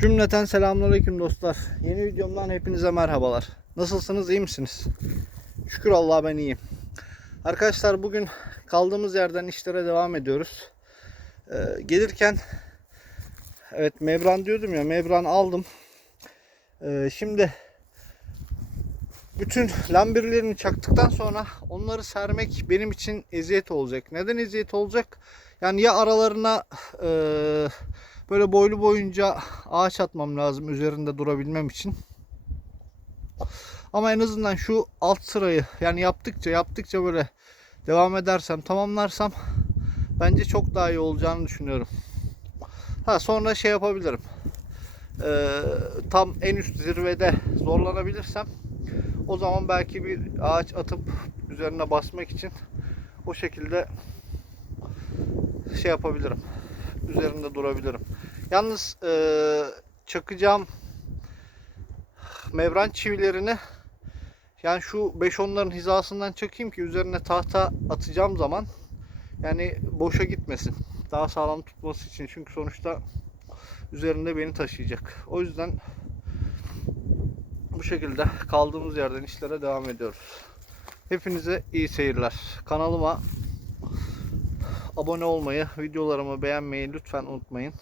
Cümleten selamünaleyküm dostlar. Yeni videomdan hepinize merhabalar. Nasılsınız, iyi misiniz? Şükür Allah'a ben iyiyim. Arkadaşlar bugün kaldığımız yerden işlere devam ediyoruz. Gelirken evet membran diyordum ya, membran aldım. Şimdi bütün lambirlerini çaktıktan sonra onları sermek benim için eziyet olacak. Neden eziyet olacak? Yani ya aralarına böyle boylu boyunca ağaç atmam lazım üzerinde durabilmem için. Ama en azından şu alt sırayı yani yaptıkça böyle devam edersem, tamamlarsam bence çok daha iyi olacağını düşünüyorum. Sonra şey yapabilirim. Tam en üst zirvede zorlanabilirsem o zaman belki bir ağaç atıp üzerine basmak için o şekilde şey yapabilirim. Üzerinde durabilirim. Yalnız çakacağım membran çivilerini yani şu 5-10'ların hizasından çakayım ki üzerine tahta atacağım zaman yani boşa gitmesin. Daha sağlam tutması için. Çünkü sonuçta üzerinde beni taşıyacak. O yüzden bu şekilde kaldığımız yerden işlere devam ediyoruz. Hepinize iyi seyirler. Kanalıma abone olmayı, videolarımı beğenmeyi lütfen unutmayın.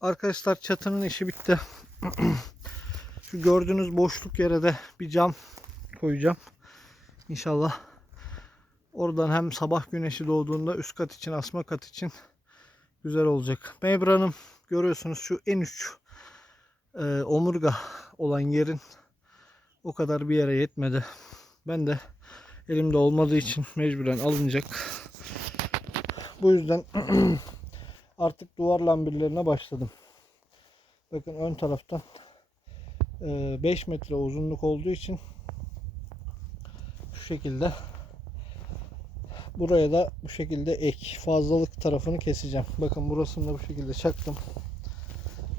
Arkadaşlar çatının işi bitti. Şu gördüğünüz boşluk yere de bir cam koyacağım. İnşallah oradan hem sabah güneşi doğduğunda üst kat için, asma kat için güzel olacak. Membranım görüyorsunuz şu en uç omurga olan yerin o kadar bir yere yetmedi. Ben de elimde olmadığı için mecburen alınacak. Bu yüzden artık duvar lambirlerine başladım. Bakın ön taraftan 5 metre uzunluk olduğu için şu şekilde, buraya da bu şekilde ek fazlalık tarafını keseceğim. Bakın burasını da bu şekilde çaktım.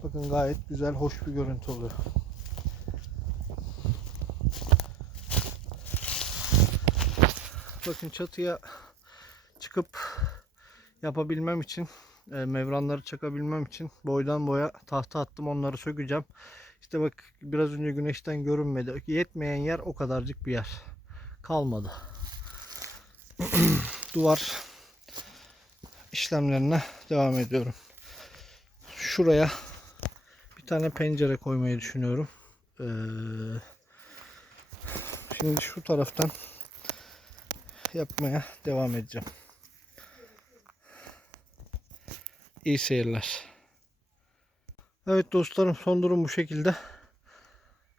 Bakın gayet güzel, hoş bir görüntü oluyor. Bakın çatıya çıkıp yapabilmem için, membranları çakabilmem için boydan boya tahta attım, onları sökeceğim. İşte bak biraz önce güneşten görünmedi. Yetmeyen yer o kadarcık bir yer kalmadı. Duvar işlemlerine devam ediyorum. Şuraya bir tane pencere koymayı düşünüyorum. Şimdi şu taraftan yapmaya devam edeceğim. İyi seyirler. Evet dostlarım, son durum bu şekilde.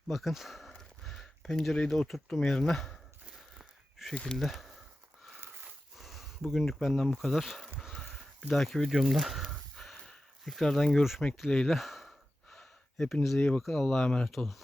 Bakın pencereyi de oturttum yerine. Şu şekilde. Bugünlük benden bu kadar. Bir dahaki videomda tekrardan görüşmek dileğiyle. Hepinize iyi bakın. Allah'a emanet olun.